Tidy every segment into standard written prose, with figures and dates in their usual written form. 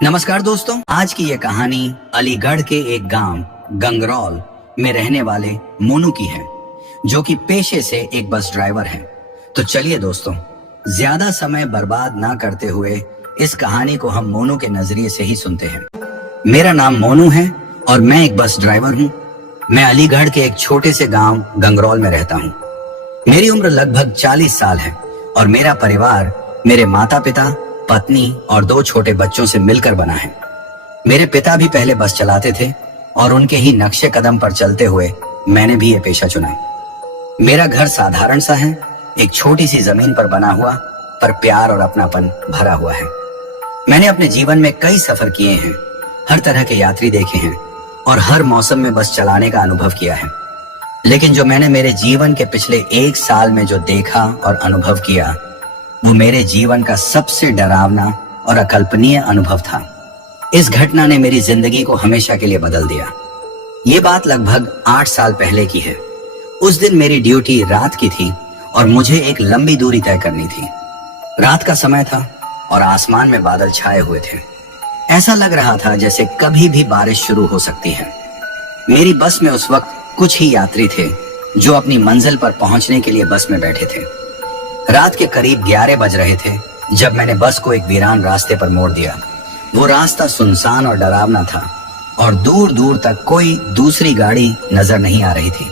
नमस्कार दोस्तों, आज की ये कहानी अलीगढ़ के एक गांव गंगरौल में रहने वाले मोनू की है, जो कि पेशे से एक बस ड्राइवर हैं। तो चलिए दोस्तों, ज्यादा समय बर्बाद ना करते हुए इस कहानी को हम मोनू के नजरिए से ही सुनते हैं। मेरा नाम मोनू है और मैं एक बस ड्राइवर हूँ। मैं अलीगढ़ के एक छोटे से गांव गंगरौल में रहता हूँ। मेरी उम्र लगभग 40 साल है और मेरा परिवार मेरे माता पिता, पत्नी और 2 छोटे बच्चों से मिलकर बना है। मेरे पिता भी पहले बस चलाते थे और उनके ही नक्शे कदम पर चलते हुए मैंने भी ये पेशा चुना। मेरा घर साधारण सा है, एक छोटी सी जमीन पर बना हुआ, पर प्यार और अपनापन भरा हुआ है। मैंने अपने जीवन में कई सफर किए हैं, हर तरह के यात्री देखे हैं और हर मौसम में बस चलाने का अनुभव किया है। लेकिन जो मैंने मेरे जीवन के पिछले 1 साल में जो देखा और अनुभव किया, वो मेरे जीवन का सबसे डरावना और अकल्पनीय अनुभव था। इस घटना ने मेरी जिंदगी को हमेशा के लिए बदल दिया। ये बात लगभग 8 साल पहले की है। उस दिन मेरी ड्यूटी रात की थी और मुझे एक लंबी दूरी तय करनी थी। रात का समय था और आसमान में बादल छाए हुए थे। ऐसा लग रहा था जैसे कभी भी बारिश शुरू हो सकती है। मेरी बस में उस वक्त कुछ ही यात्री थे जो अपनी मंजिल पर पहुंचने के लिए बस में बैठे थे। रात के करीब 11 बज रहे थे जब मैंने बस को एक वीरान रास्ते पर मोड़ दिया। वो रास्ता सुनसान और डरावना था और दूर दूर तक कोई दूसरी गाड़ी नजर नहीं आ रही थी।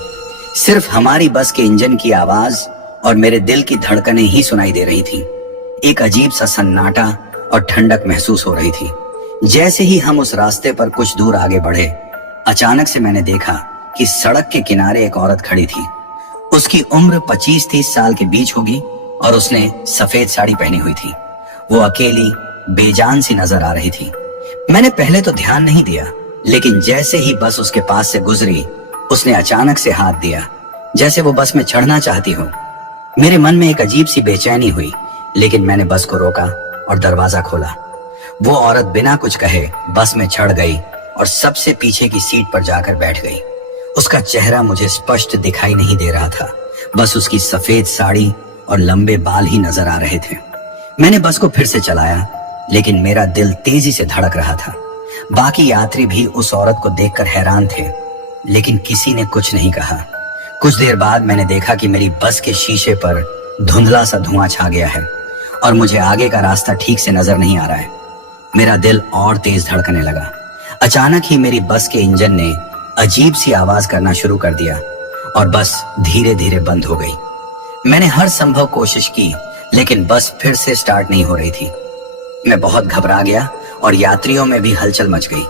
सिर्फ हमारी बस के इंजन की आवाज और मेरे दिल की धड़कनें ही सुनाई दे रही थी। एक अजीब सा सन्नाटा और ठंडक महसूस हो रही थी। जैसे ही हम उस रास्ते पर कुछ दूर आगे बढ़े, अचानक से मैंने देखा कि सड़क के किनारे एक औरत खड़ी थी। उसकी उम्र 25-30 साल के बीच होगी और उसने सफेद साड़ी पहनी हुई थी। वो अकेली बेजान सी नजर आ रही थी। मैंने पहले तो ध्यान नहीं दिया, लेकिन जैसे ही बस उसके पास से गुजरी, उसने अचानक से हाथ दिया, जैसे वो बस में चढ़ना चाहती हो। मेरे मन में एक अजीब सी बेचैनी हुई, लेकिन मैंने बस को रोका और दरवाजा खोला। वो औरत बिना कुछ कहे बस में चढ़ गई और सबसे पीछे की सीट पर जाकर बैठ गई। उसका चेहरा मुझे स्पष्ट दिखाई नहीं दे रहा था, बस उसकी सफेद साड़ी और लंबे बाल ही नजर आ रहे थे। मैंने बस को फिर से चलाया, लेकिन मेरा दिल तेजी से धड़क रहा था। बाकी यात्री भी उस औरत को देखकर हैरान थे, लेकिन किसी ने कुछ नहीं कहा। कुछ देर बाद मैंने देखा कि मेरी बस के शीशे पर धुंधला सा धुआं छा गया है और मुझे आगे का रास्ता ठीक से नजर नहीं आ रहा है। मेरा दिल और तेज धड़कने लगा। अचानक ही मेरी बस के इंजन ने अजीब सी आवाज करना शुरू कर दिया और बस धीरे धीरे बंद हो गई। मैंने हर संभव कोशिश की, लेकिन बस फिर से स्टार्ट नहीं हो रही थी। मैं बहुत घबरा गया और यात्रियों में भी हलचल मच गई।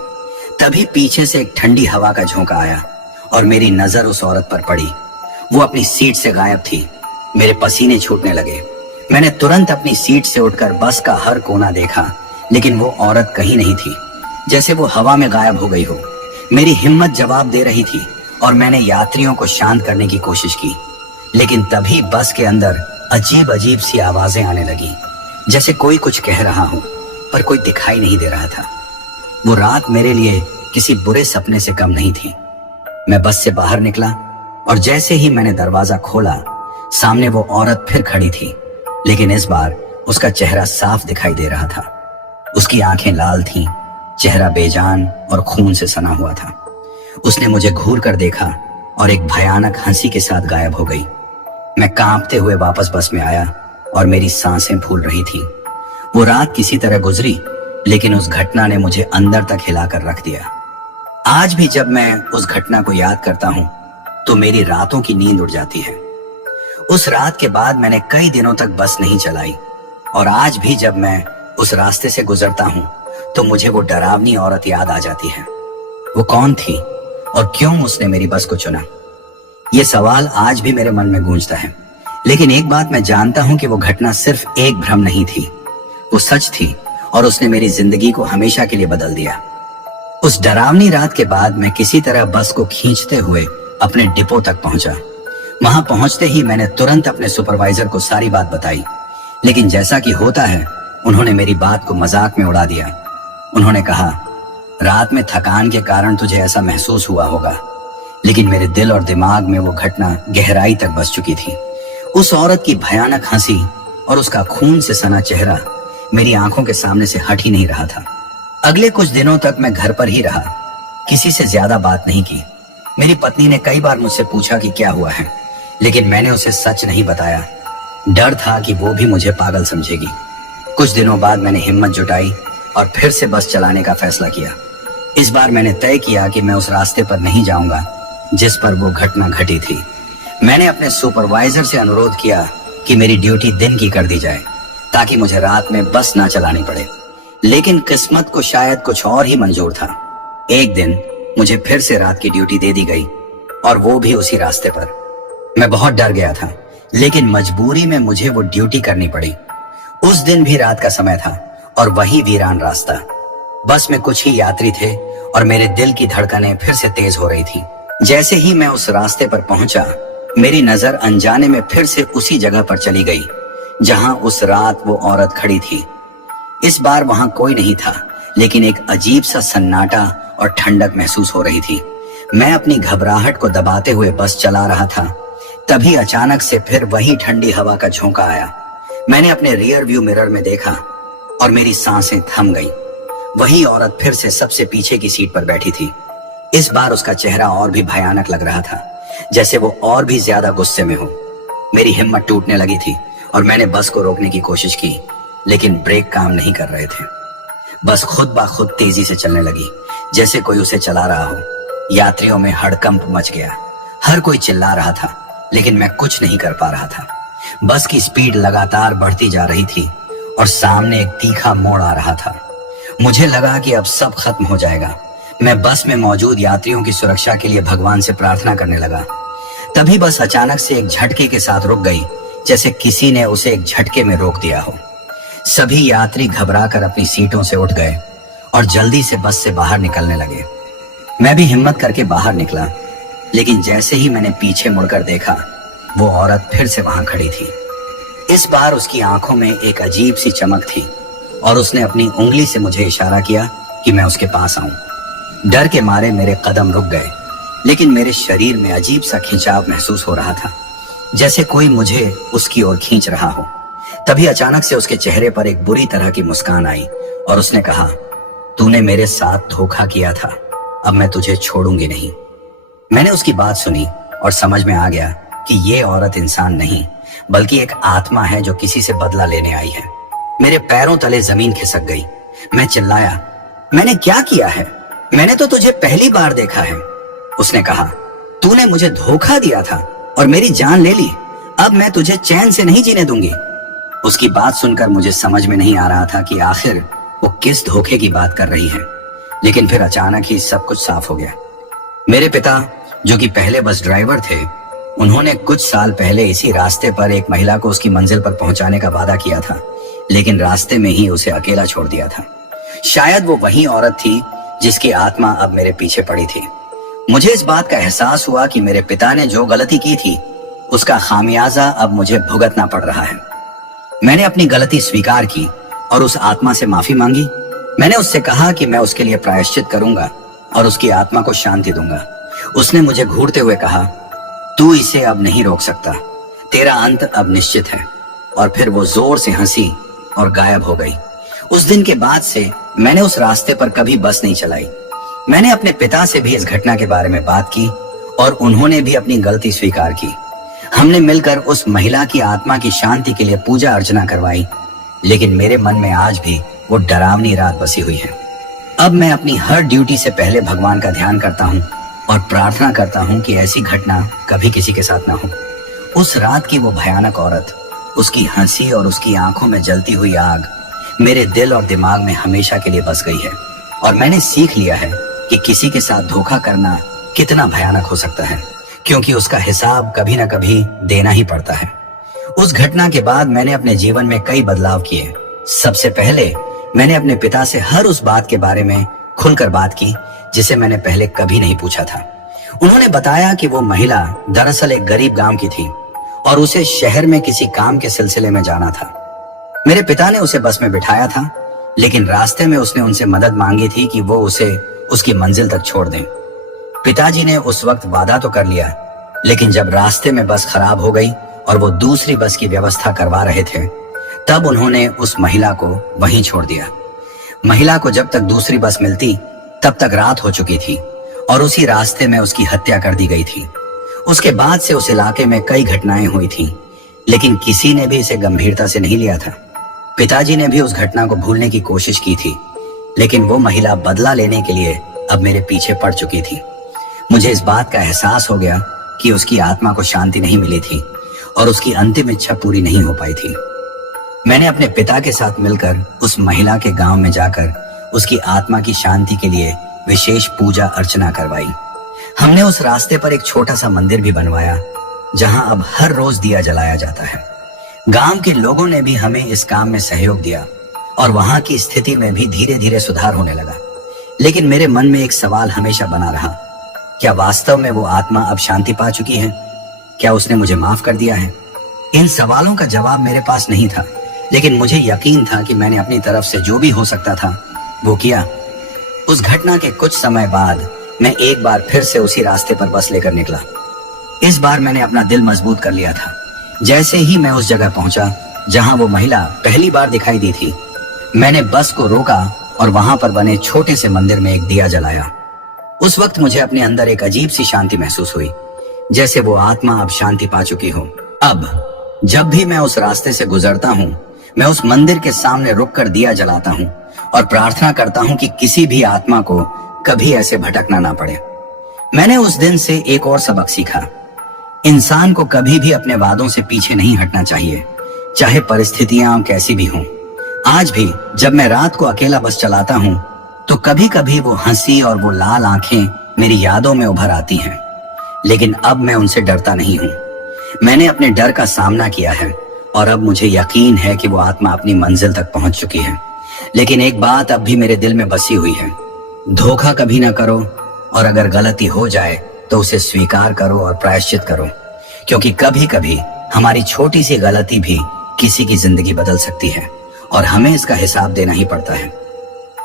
तभी पीछे से एक ठंडी हवा का झोंका आया और मेरी नजर उस औरत पर पड़ी। वो अपनी सीट से गायब थी। मेरे पसीने छूटने लगे। मैंने तुरंत अपनी सीट से उठकर बस का हर कोना देखा, लेकिन वो औरत कहीं नहीं थी, जैसे वो हवा में गायब हो गई हो। मेरी हिम्मत जवाब दे रही थी और मैंने यात्रियों को शांत करने की कोशिश की, लेकिन तभी बस के अंदर अजीब अजीब सी आवाजें आने लगी, जैसे कोई कुछ कह रहा हो, पर कोई दिखाई नहीं दे रहा था। वो रात मेरे लिए किसी बुरे सपने से कम नहीं थी। मैं बस से बाहर निकला और जैसे ही मैंने दरवाजा खोला, सामने वो औरत फिर खड़ी थी, लेकिन इस बार उसका चेहरा साफ दिखाई दे रहा था। उसकी आंखें लाल थीं, चेहरा बेजान और खून से सना हुआ था। उसने मुझे घूर कर देखा और एक भयानक हंसी के साथ गायब हो गई। मैं कांपते हुए वापस बस में आया और मेरी सांसें फूल रही थी। वो रात किसी तरह गुजरी, लेकिन उस घटना ने मुझे अंदर तक हिलाकर रख दिया। आज भी जब मैं उस घटना को याद करता हूं, तो मेरी रातों की नींद उड़ जाती है। उस रात के बाद मैंने कई दिनों तक बस नहीं चलाई और आज भी जब मैं उस रास्ते से गुजरता हूं, तो मुझे वो डरावनी औरत याद आ जाती है। वो कौन थी और क्यों उसने मेरी बस को चुना? ये सवाल आज भी मेरे मन में गूंजता है। लेकिन एक बात मैं जानता हूं कि वो घटना सिर्फ एक भ्रम नहीं थी, वो सच थी और उसने मेरी जिंदगी को हमेशा के लिए बदल दिया। उस डरावनी रात के बाद मैं किसी तरह बस को खींचते हुए अपने डिपो तक पहुंचा। वहां पहुंचते ही मैंने तुरंत अपने सुपरवाइजर को सारी बात बताई, लेकिन जैसा कि होता है, उन्होंने मेरी बात को मजाक में उड़ा दिया। उन्होंने कहा, रात में थकान के कारण तुझे ऐसा महसूस हुआ होगा, लेकिन मेरे दिल और दिमाग में वो घटना गहराई तक बस चुकी थी। उस औरत की भयानक हंसी और उसका खून से सना चेहरा मेरी आंखों के सामने से हट ही नहीं रहा था। अगले कुछ दिनों तक मैं घर पर ही रहा, किसी से ज्यादा बात नहीं की। मेरी पत्नी ने कई बार मुझसे पूछा कि क्या हुआ है, लेकिन मैंने उसे सच नहीं बताया। डर था कि वो भी मुझे पागल समझेगी। कुछ दिनों बाद मैंने हिम्मत जुटाई और फिर से बस चलाने का फैसला किया। इस बार मैंने तय किया कि मैं उस रास्ते पर नहीं जाऊंगा जिस पर वो घटना घटी थी। मैंने अपने सुपरवाइजर से अनुरोध किया कि मेरी ड्यूटी दिन की कर दी जाए ताकि मुझे रात में बस ना चलानी पड़े, लेकिन किस्मत को शायद कुछ और ही मंजूर था। एक दिन मुझे फिर से रात की ड्यूटी दे दी गई और वो भी उसी रास्ते पर। मैं बहुत डर गया था, लेकिन मजबूरी में मुझे वो ड्यूटी करनी पड़ी। उस दिन भी रात का समय था और वही वीरान रास्ता। बस में कुछ ही यात्री थे और मेरे दिल की धड़कनें फिर से तेज हो रही थी। जैसे ही मैं उस रास्ते पर पहुंचा, मेरी नजर अनजाने में फिर से उसी जगह पर चली गई जहां उस रात वो औरत खड़ी थी। इस बार वहां कोई नहीं था, लेकिन एक अजीब सा सन्नाटा और ठंडक महसूस हो रही थी। मैं अपनी घबराहट को दबाते हुए बस चला रहा था, तभी अचानक से फिर वही ठंडी हवा का झोंका आया। मैंने अपने रियर व्यू मिरर में देखा और मेरी सांसें थम गईं। वही औरत फिर से सबसे पीछे की सीट पर बैठी थी। इस बार उसका चेहरा और भी भयानक लग रहा था, जैसे वो और भी ज्यादा गुस्से में हो। मेरी हिम्मत टूटने लगी थी और मैंने बस को रोकने की कोशिश की, लेकिन ब्रेक काम नहीं कर रहे थे। बस खुद ब खुद तेजी से चलने लगी, जैसे कोई उसे चला रहा हो। यात्रियों में हड़कंप मच गया। हर कोई चिल्ला रहा था, लेकिन मैं कुछ नहीं कर पा रहा था। बस की स्पीड लगातार बढ़ती जा रही थी और सामने एक तीखा मोड़ आ रहा था। मुझे लगा कि अब सब खत्म हो जाएगा। मैं बस में मौजूद यात्रियों की सुरक्षा के लिए भगवान से प्रार्थना करने लगा। तभी बस अचानक से एक झटके के साथ रुक गई, जैसे किसी ने उसे एक झटके में रोक दिया हो। सभी यात्री घबराकर अपनी सीटों से उठ गए और जल्दी से बस से बाहर निकलने लगे। मैं भी हिम्मत करके बाहर निकला, लेकिन जैसे ही मैंने पीछे मुड़कर देखा, वो औरत फिर से वहां खड़ी थी। इस बार उसकी आंखों में एक अजीब सी चमक थी और उसने अपनी उंगली से मुझे इशारा किया कि मैं उसके पास आऊं। डर के मारे मेरे कदम रुक गए, लेकिन मेरे शरीर में अजीब सा खिंचाव महसूस हो रहा था, जैसे कोई मुझे उसकी ओर खींच रहा हो। तभी अचानक से उसके चेहरे पर एक बुरी तरह की मुस्कान आई और उसने कहा, तूने मेरे साथ धोखा किया था, अब मैं तुझे छोड़ूंगी नहीं। मैंने उसकी बात सुनी और समझ में आ गया कि ये औरत इंसान नहीं, बल्कि एक आत्मा है जो किसी से बदला लेने आई है। मेरे पैरों तले जमीन खिसक गई। मैं चिल्लाया, मैंने क्या किया है? मैंने तो तुझे पहली बार देखा है। उसने कहा, तूने मुझे धोखा दिया था और मेरी जान ले ली। अब मैं तुझे चैन से नहीं जीने दूंगी। उसकी बात सुनकर मुझे समझ में नहीं आ रहा था कि आखिर वो किस धोखे की बात कर रही है, लेकिन फिर अचानक ही सब कुछ साफ हो गया। मेरे पिता, जो कि पहले बस ड्राइवर थे, उन्होंने कुछ साल पहले इसी रास्ते पर एक महिला को उसकी मंजिल पर पहुंचाने का वादा किया था, लेकिन रास्ते में ही उसे अकेला छोड़ दिया था। शायद वो वही औरत थी जिसकी आत्मा अब मेरे पीछे पड़ी थी। मुझे इस बात का एहसास हुआ कि मेरे पिता ने जो गलती की थी, उसका खामियाजा अब मुझे भुगतना पड़ रहा है। मैंने अपनी गलती स्वीकार की और उस आत्मा से माफी मांगी। मैंने उससे कहा कि मैं उसके लिए प्रायश्चित करूंगा और उसकी आत्मा को शांति दूंगा। उसने मुझे घूरते हुए कहा, तू इसे अब नहीं रोक सकता, तेरा अंत अब निश्चित है। और फिर वो जोर से हंसी और गायब हो गई। उस दिन के बाद से मैंने उस रास्ते पर कभी बस नहीं चलाई। मैंने अपने पिता से भी इस घटना के बारे में बात की और उन्होंने भी अपनी गलती स्वीकार की। हमने मिलकर उस महिला की आत्मा की शांति के लिए पूजा अर्चना करवाई, लेकिन मेरे मन में आज भी वो डरावनी रात बसी हुई है। अब मैं अपनी हर ड्यूटी से पहले भगवान का ध्यान करता हूँ और प्रार्थना करता हूँ कि ऐसी घटना कभी किसी के साथ ना हो। उस रात की वो भयानक औरत, उसकी हंसी और उसकी आंखों में जलती हुई आग मेरे दिल और दिमाग में हमेशा के लिए बस गई है। और मैंने सीख लिया है कि किसी के साथ धोखा करना कितना भयानक हो सकता है, क्योंकि उसका हिसाब कभी ना कभी देना ही पड़ता है। उस घटना के बाद मैंने अपने जीवन में कई बदलाव किए। सबसे पहले मैंने अपने पिता से हर उस बात के बारे में खुलकर बात की जिसे मैंने पहले कभी नहीं पूछा था। उन्होंने बताया कि वो महिला दरअसल एक गरीब गांव की थी और उसे शहर में किसी काम के सिलसिले में जाना था। मेरे पिता ने उसे बस में बिठाया था, लेकिन रास्ते में उसने उनसे मदद मांगी थी कि वो उसे उसकी मंजिल तक छोड़ दें। पिताजी ने उस वक्त वादा तो कर लिया, लेकिन जब रास्ते में बस खराब हो गई और वो दूसरी बस की व्यवस्था करवा रहे थे, तब उन्होंने उस महिला को वहीं छोड़ दिया। महिला को जब तक दूसरी बस मिलती तब तक रात हो चुकी थी और उसी रास्ते में उसकी हत्या कर दी गई थी। उसके बाद से उस इलाके में कई घटनाएं हुई थी, लेकिन किसी ने भी इसे गंभीरता से नहीं लिया था। पिताजी ने भी उस घटना को भूलने की कोशिश की थी, लेकिन वो महिला बदला लेने के लिए अब मेरे पीछे पड़ चुकी थी। मुझे इस बात का एहसास हो गया कि उसकी आत्मा को शांति नहीं मिली थी और उसकी अंतिम इच्छा पूरी नहीं हो पाई थी। मैंने अपने पिता के साथ मिलकर उस महिला के गांव में जाकर उसकी आत्मा की शांति के लिए विशेष पूजा अर्चना करवाई। हमने उस रास्ते पर एक छोटा सा मंदिर भी बनवाया, जहां अब हर रोज दिया जलाया जाता है। गांव के लोगों ने भी हमें इस काम में सहयोग दिया और वहां की स्थिति में भी धीरे धीरे सुधार होने लगा। लेकिन मेरे मन में एक सवाल हमेशा बना रहा, क्या वास्तव में वो आत्मा अब शांति पा चुकी है? क्या उसने मुझे माफ कर दिया है? इन सवालों का जवाब मेरे पास नहीं था, लेकिन मुझे यकीन था कि मैंने अपनी तरफ से जो भी हो सकता था वो किया। उस घटना के कुछ समय बाद मैं एक बार फिर से उसी रास्ते पर बस लेकर निकला। इस बार मैंने अपना दिल मजबूत कर लिया था। जैसे ही मैं उस जगह पहुंचा जहां वो महिला पहली बार दिखाई दी थी, मैंने बस को रोका और वहां पर बने छोटे से मंदिर में एक दिया जलाया। उस वक्त मुझे अपने अंदर एक अजीब सी शांति महसूस हुई, जैसे वो आत्मा अब शांति पा चुकी हो। अब जब भी मैं उस रास्ते से गुजरता हूँ, मैं उस मंदिर के सामने रुककर दिया जलाता हूँ और प्रार्थना करता हूँ कि किसी भी आत्मा को कभी ऐसे भटकना ना पड़े। मैंने उस दिन से एक और सबक सीखा, इंसान को कभी भी अपने वादों से पीछे नहीं हटना चाहिए, चाहे परिस्थितियां कैसी भी हों। आज भी जब मैं रात को अकेला बस चलाता हूँ तो कभी कभी वो हंसी और वो लाल आंखें मेरी यादों में उभर आती हैं, लेकिन अब मैं उनसे डरता नहीं हूँ। मैंने अपने डर का सामना किया है और अब मुझे यकीन है कि वो आत्मा अपनी मंजिल तक पहुंच चुकी है। लेकिन एक बात अब भी मेरे दिल में बसी हुई है, धोखा कभी ना करो और अगर गलती हो जाए तो उसे स्वीकार करो और प्रायश्चित करो, क्योंकि कभी कभी हमारी छोटी सी गलती भी किसी की जिंदगी बदल सकती है और हमें इसका हिसाब देना ही पड़ता है।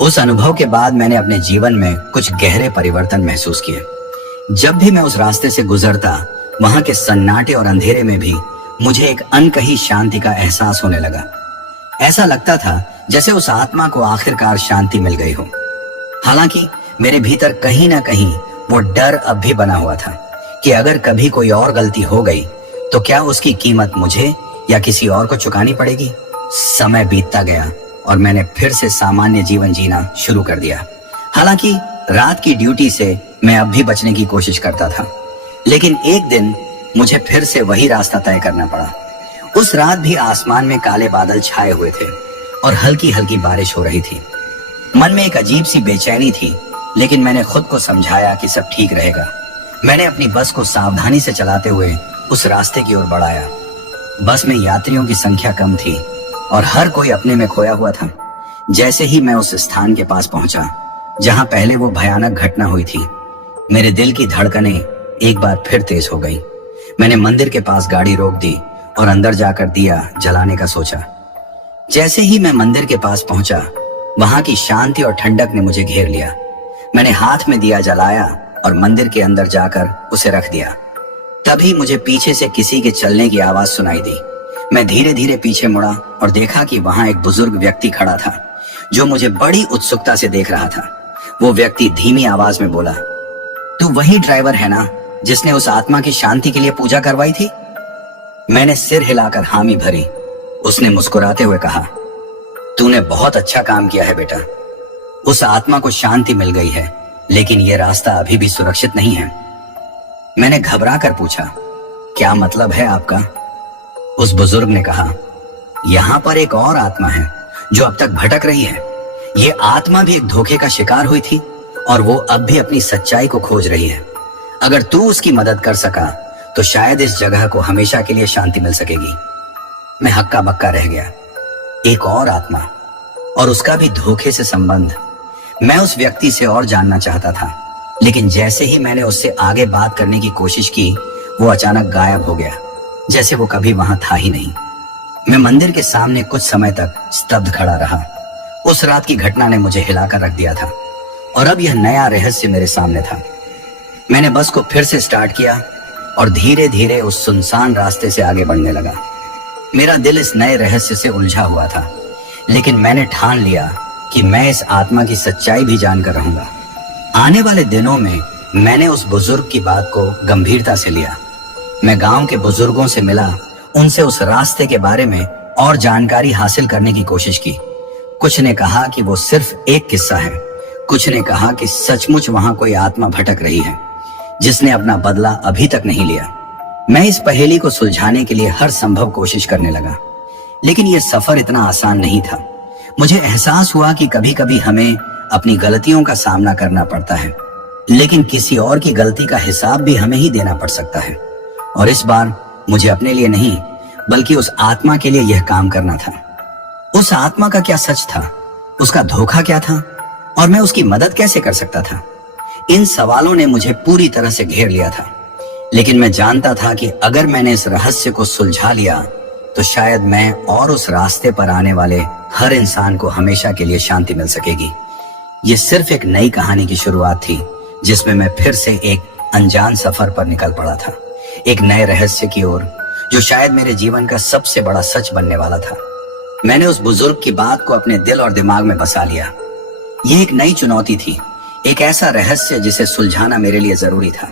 उस अनुभव के बाद मैंने अपने जीवन में कुछ गहरे परिवर्तन महसूस किए। जब भी मैं उस रास्ते से गुजरता, वहां के सन्नाटे और अंधेरे में भी मुझे एक अनकही शांति का एहसास होने लगा। ऐसा लगता था जैसे उस आत्मा को आखिरकार शांति मिल गई हो। हालांकि मेरे भीतर कहीं ना कहीं वो डर अब भी बना हुआ था कि अगर कभी कोई और गलती हो गई तो क्या उसकी कीमत मुझे या किसी और को चुकानी पड़ेगी। समय बीतता गया और मैंने फिर से सामान्य जीवन जीना शुरू कर दिया। हालांकि रात की ड्यूटी से मैं अब भी बचने की कोशिश करता था, लेकिन एक दिन मुझे फिर से वही रास्ता तय करना पड़ा। उस रात भी आसमान में काले बादल छाए हुए थे और हल्की हल्की बारिश हो रही थी। मन में एक अजीब सी बेचैनी थी, लेकिन मैंने खुद को समझाया कि सब ठीक रहेगा। मैंने अपनी बस को सावधानी से चलाते हुए उस रास्ते की ओर बढ़ाया। बस में यात्रियों की संख्या कम थी और हर कोई अपने में खोया हुआ था। जैसे ही मैं उस स्थान के पास पहुंचा जहां पहले वो भयानक घटना हुई थी, मेरे दिल की धड़कनें एक बार फिर तेज हो गई। मैंने मंदिर के पास गाड़ी रोक दी और अंदर जाकर दिया जलाने का सोचा। जैसे ही मैं मंदिर के पास पहुंचा, वहां की शांति और ठंडक ने मुझे घेर लिया। मैंने हाथ में दिया जलाया और मंदिर के अंदर जाकर उसे रख दिया। तभी मुझे पीछे से किसी के चलने की आवाज सुनाई दी। मैं धीरे धीरे पीछे मुड़ा और देखा कि वहां एक बुजुर्ग व्यक्ति खड़ा था जो मुझे बड़ी उत्सुकता से देख रहा था। वो व्यक्ति धीमी आवाज में बोला, तू वही ड्राइवर है ना जिसने उस आत्मा की शांति के लिए पूजा करवाई थी? मैंने सिर हिलाकर हामी भरी। उसने मुस्कुराते हुए कहा, तूने बहुत अच्छा काम किया है बेटा। उस आत्मा को शांति मिल गई है, लेकिन यह रास्ता अभी भी सुरक्षित नहीं है। मैंने घबरा कर पूछा, क्या मतलब है आपका? उस बुजुर्ग ने कहा, यहां पर एक और आत्मा है जो अब तक भटक रही है। ये आत्मा भी एक धोखे का शिकार हुई थी और वो अब भी अपनी सच्चाई को खोज रही है। अगर तू उसकी मदद कर सका तो शायद इस जगह को हमेशा के लिए शांति मिल सकेगी। मैं हक्का बक्का रह गया। एक और आत्मा और उसका भी धोखे से संबंध। मैं उस व्यक्ति से और जानना चाहता था, लेकिन जैसे ही मैंने उससे आगे बात करने की कोशिश की, वो अचानक गायब हो गया, जैसे वो कभी वहां था ही नहीं। मैं मंदिर के सामने कुछ समय तक स्तब्ध खड़ा रहा। उस रात की घटना ने मुझे हिलाकर रख दिया था और अब यह नया रहस्य मेरे सामने था। मैंने बस को फिर से स्टार्ट किया और धीरे धीरे उस सुनसान रास्ते से आगे बढ़ने लगा। मेरा दिल इस नए रहस्य से उलझा हुआ था, लेकिन मैंने ठान लिया कि मैं इस आत्मा की सच्चाई भी जानकर रहूंगा। आने वाले दिनों में मैंने उस बुजुर्ग की बात को गंभीरता से लिया। मैं गांव के बुजुर्गों से मिला, उनसे उस रास्ते के बारे में और जानकारी हासिल करने की कोशिश की। कुछ ने कहा कि वो सिर्फ एक किस्सा है, कुछ ने कहा कि सचमुच वहां कोई आत्मा भटक रही है जिसने अपना बदला अभी तक नहीं लिया। मैं इस पहेली को सुलझाने के लिए हर संभव कोशिश करने लगा, लेकिन यह सफर इतना आसान नहीं था। मुझे एहसास हुआ कि कभी कभी हमें अपनी गलतियों का सामना करना पड़ता है, लेकिन किसी और की गलती का हिसाब भी हमें ही देना पड़ सकता है। और इस बार मुझे अपने लिए नहीं बल्कि उस आत्मा के लिए यह काम करना था। उस आत्मा का क्या सच था, उसका धोखा क्या था, और मैं उसकी मदद कैसे कर सकता था? इन सवालों ने मुझे पूरी तरह से घेर लिया था, लेकिन मैं जानता था कि अगर मैंने इस रहस्य को सुलझा लिया तो शायद मैं और उस रास्ते पर आने वाले हर इंसान को हमेशा के लिए शांति मिल सकेगी। ये सिर्फ एक नई कहानी की शुरुआत थी, जिसमें मैं फिर से एक अनजान सफर पर निकल पड़ा था, एक नए रहस्य की ओर जो शायद मेरे जीवन का सबसे बड़ा सच बनने वाला था। मैंने उस बुजुर्ग की बात को अपने दिल और दिमाग में बसा लिया। यह एक नई चुनौती थी, एक ऐसा रहस्य जिसे सुलझाना मेरे लिए जरूरी था।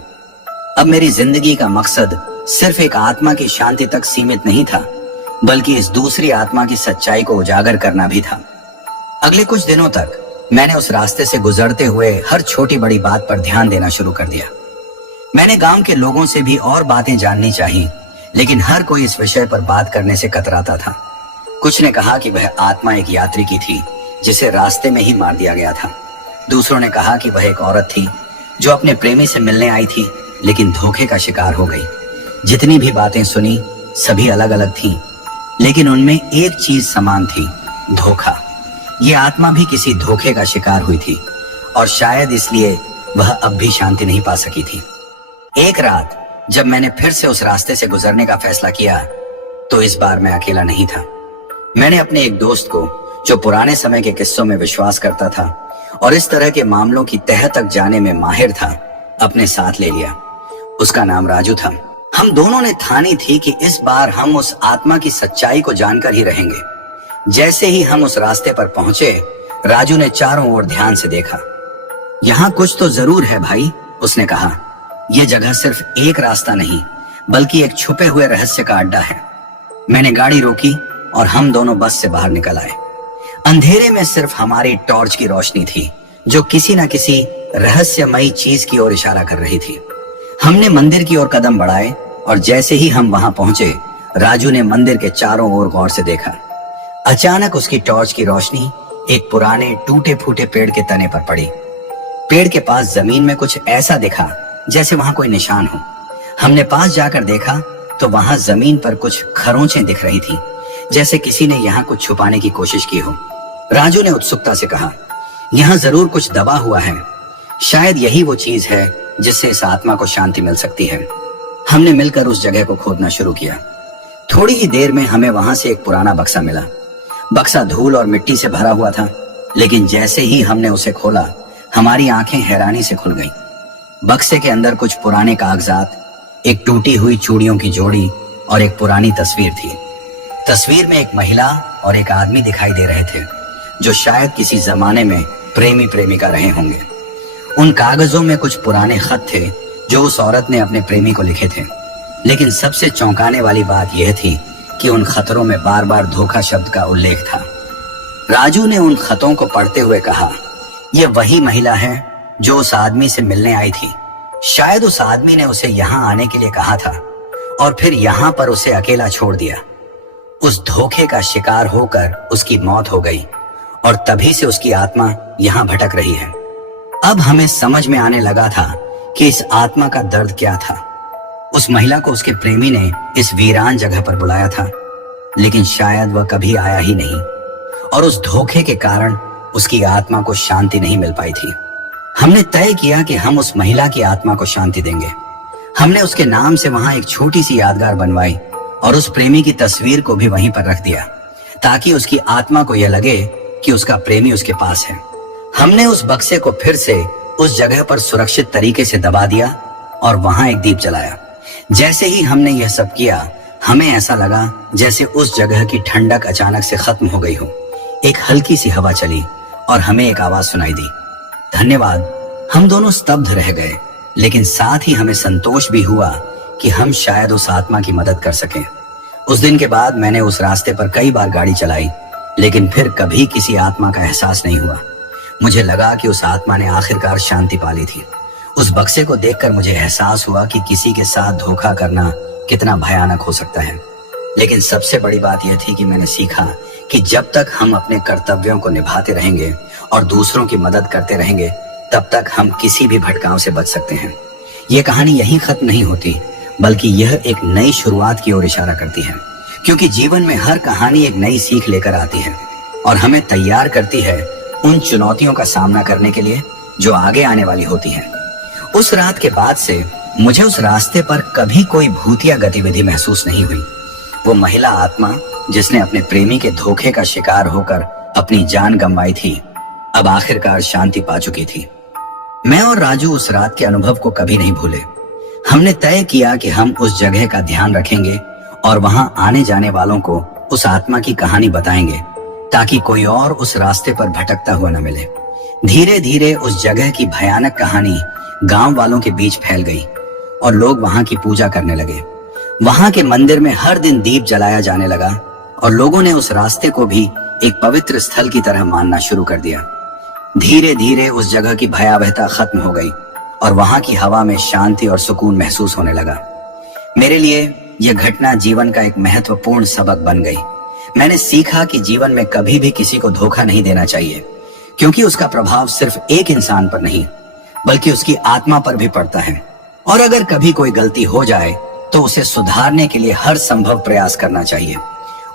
अब मेरी जिंदगी का मकसद सिर्फ एक आत्मा की शांति तक सीमित नहीं था, बल्कि इस दूसरी आत्मा की सच्चाई को उजागर करना भी था। अगले कुछ दिनों तक मैंने उस रास्ते से गुजरते हुए हर छोटी बड़ी बात पर ध्यान देना शुरू कर दिया। मैंने गांव के लोगों से भी और बातें जाननी चाहिए, लेकिन हर कोई इस विषय पर बात करने से कतराता था। कुछ ने कहा कि वह आत्मा एक यात्री की थी जिसे रास्ते में ही मार दिया गया था। दूसरों ने कहा कि वह एक औरत थी जो अपने प्रेमी से मिलने आई थी, लेकिन धोखे का शिकार हो गई। जितनी भी बातें सुनी सभी अलग अलग थीं, लेकिन उनमें एक चीज समान थी, धोखा। ये आत्मा भी किसी धोखे का शिकार हुई थी और शायद इसलिए वह अब भी शांति नहीं पा सकी थी। एक रात जब मैंने फिर से उस रास्ते से गुजरने का फैसला किया तो इस बार मैं अकेला नहीं था। मैंने अपने एक दोस्त को, जो पुराने समय के किस्सों में विश्वास करता था और इस तरह के मामलों की तह तक जाने में माहिर था, अपने साथ ले लिया। उसका नाम राजू था। हम दोनों ने ठानी थी कि इस बार हम उस आत्मा की सच्चाई को जानकर ही रहेंगे। जैसे ही हम उस रास्ते पर पहुंचे, राजू ने चारों ओर ध्यान से देखा। यहाँ कुछ तो जरूर है भाई, उसने कहा। यह जगह सिर्फ एक रास्ता नहीं बल्कि एक छुपे हुए रहस्य का अड्डा है। मैंने गाड़ी रोकी और हम दोनों बस से बाहर निकल आए। अंधेरे में सिर्फ हमारी टॉर्च की रोशनी थी जो किसी न किसी रहस्यमयी चीज की ओर इशारा कर रही थी। हमने मंदिर की ओर कदम बढ़ाए और जैसे ही हम वहां पहुंचे, राजू ने मंदिर के चारों ओर गौर से देखा। अचानक उसकी टॉर्च की रोशनी एक पुराने टूटे फूटे पेड़ के तने पर पड़ी। पेड़ के पास जमीन में कुछ ऐसा दिखा जैसे वहां कोई निशान हो। हमने पास जाकर देखा तो वहां जमीन पर कुछ खरोंचें दिख रही थी, जैसे किसी ने यहाँ कुछ छुपाने की कोशिश की हो। राजू ने उत्सुकता से कहा, यहाँ जरूर कुछ दबा हुआ है, शायद यही वो चीज है जिससे इस आत्मा को शांति मिल सकती है। हमने मिलकर उस जगह को खोदना शुरू किया। थोड़ी ही देर में हमें वहां से एक पुराना बक्सा मिला। बक्सा धूल और मिट्टी से भरा हुआ था, लेकिन जैसे ही हमने उसे खोला, हमारी आंखें हैरानी से खुल गईं। बक्से के अंदर कुछ पुराने कागजात, एक टूटी हुई चूड़ियों की जोड़ी और एक पुरानी तस्वीर थी। तस्वीर में एक महिला और एक आदमी दिखाई दे रहे थे, जो शायद किसी जमाने में प्रेमी प्रेमिका रहे होंगे। उन कागजों में कुछ पुराने खत थे जो उस औरत ने अपने प्रेमी को लिखे थे, लेकिन सबसे चौंकाने वाली बात यह थी कि उन खतरों में बार बार धोखा शब्द का उल्लेख था। राजू ने उन खतों को पढ़ते हुए कहा, यह वही महिला है जो उस आदमी से मिलने आई थी। शायद उस आदमी ने उसे यहाँ आने के लिए कहा था और फिर यहाँ पर उसे अकेला छोड़ दिया। उस धोखे का शिकार होकर उसकी मौत हो गई और तभी से उसकी आत्मा यहाँ भटक रही है। अब हमें समझ में आने लगा था कि इस आत्मा का दर्द क्या था। उस महिला को उसके प्रेमी ने इस वीरान जगह पर बुलाया था, लेकिन शायद वह कभी आया ही नहीं और उस धोखे के कारण उसकी आत्मा को शांति नहीं मिल पाई थी। हमने तय किया कि हम उस महिला की आत्मा को शांति देंगे। हमने उसके नाम से वहां एक छोटी सी यादगार बनवाई और उस प्रेमी की तस्वीर को भी वहीं पर रख दिया, ताकि उसकी आत्मा को यह लगे कि उसका प्रेमी उसके पास है। हमने उस बक्से को फिर से उस जगह पर सुरक्षित तरीके से दबा दिया और वहां एक दीप जलाया। जैसे ही हमने यह सब किया, हमें ऐसा लगा जैसे उस जगह की ठंडक अचानक से खत्म हो गई हो। एक हल्की सी हवा चली और हमें एक आवाज सुनाई दी, धन्यवाद। हम दोनों स्तब्ध रह गए, लेकिन साथ ही हमें संतोष भी हुआ कि हम शायद उस आत्मा की मदद कर सकें। उस दिन के बाद मैंने उस रास्ते पर कई बार गाड़ी चलाई, लेकिन फिर कभी किसी आत्मा का एहसास नहीं हुआ। मुझे लगा कि उस आत्मा ने आखिरकार शांति पा ली थी। उस बक्से को देखकर मुझे एहसास हुआ कि किसी के साथ धोखा करना कितना भयानक हो सकता है। लेकिन सबसे बड़ी बात यह थी कि मैंने सीखा कि जब तक हम अपने कर्तव्यों को निभाते रहेंगे और दूसरों की मदद करते रहेंगे, तब तक हम किसी भी भटकाव से बच सकते हैं। ये कहानी यहीं खत्म नहीं होती, बल्कि यह एक नई शुरुआत की ओर इशारा करती है, क्योंकि जीवन में हर कहानी एक नई सीख लेकर आती है और हमें तैयार करती है उन चुनौतियों का सामना करने के लिए जो आगे आने वाली होती हैं। उस रात के बाद से मुझे उस रास्ते पर कभी कोई भूतिया गतिविधि महसूस नहीं हुई। वो महिला आत्मा जिसने अपने प्रेमी के धोखे का शिकार होकर अपनी जान गंवाई थी, अब आखिरकार शांति पा चुकी थी। मैं और राजू उस रात के अनुभव को कभी नहीं भूले। हमने तय किया कि हम उस जगह का ध्यान रखेंगे और वहां आने जाने वालों को उस आत्मा की कहानी बताएंगे, ताकि कोई और उस रास्ते पर भटकता हुआ न मिले। धीरे धीरे उस जगह की भयानक कहानी गांव वालों के बीच फैल गई और लोग वहां की पूजा करने लगे। वहां के मंदिर में हर दिन दीप जलाया जाने लगा और लोगों ने उस रास्ते को भी एक पवित्र स्थल की तरह मानना शुरू कर दिया। धीरे धीरे उस जगह की भयावहता खत्म हो गई और वहां की हवा में शांति और सुकून महसूस होने लगा। मेरे लिए यह घटना जीवन का एक महत्वपूर्ण सबक बन गई। मैंने सीखा कि जीवन में कभी भी किसी को धोखा नहीं देना चाहिए, क्योंकि उसका प्रभाव सिर्फ एक इंसान पर नहीं, बल्कि उसकी आत्मा पर भी पड़ता है। और अगर कभी कोई गलती हो जाए तो उसे सुधारने के लिए हर संभव प्रयास करना चाहिए।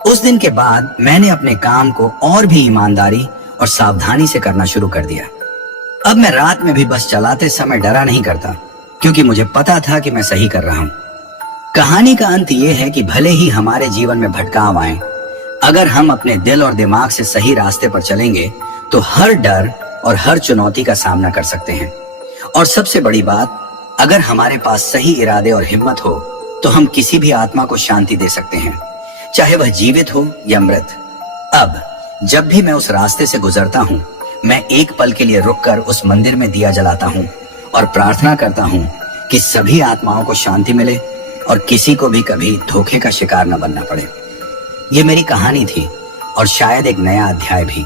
उस दिन के बाद मैंने अपने काम को और भी ईमानदारी और सावधानी से करना शुरू कर दिया। अब मैं रात में भी बस चलाते समय डरा नहीं करता, क्योंकि मुझे पता था कि मैं सही कर रहा हूं। कहानी का अंत यह है कि भले ही हमारे जीवन में भटकाव आए, अगर हम अपने दिल और दिमाग से सही रास्ते पर चलेंगे तो हर डर और हर चुनौती का सामना कर सकते हैं। और सबसे बड़ी बात, अगर हमारे पास सही इरादे और हिम्मत हो तो हम किसी भी आत्मा को शांति दे सकते हैं, चाहे वह जीवित हो या मृत। अब जब भी मैं उस रास्ते से गुजरता हूँ, मैं एक पल के लिए रुककर उस मंदिर में दिया जलाता हूँ और प्रार्थना करता हूँ कि सभी आत्माओं को शांति मिले और किसी को भी कभी धोखे का शिकार न बनना पड़े। ये मेरी कहानी थी और शायद एक नया अध्याय भी,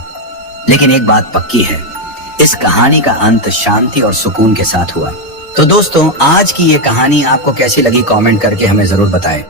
लेकिन एक बात पक्की है, इस कहानी का अंत शांति और सुकून के साथ हुआ। तो दोस्तों, आज की ये कहानी आपको कैसी लगी कमेंट करके हमें जरूर बताएं।